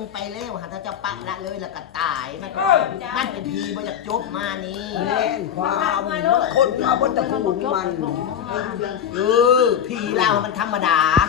งไปแล้วหาถ้าจะปะละเลยแล้วก็ตายมันก็มันเป็นพีบ่อยากจบมานี่แน่นความคนเอาบนตะกูนมัน เออพีเรามันธรรมดา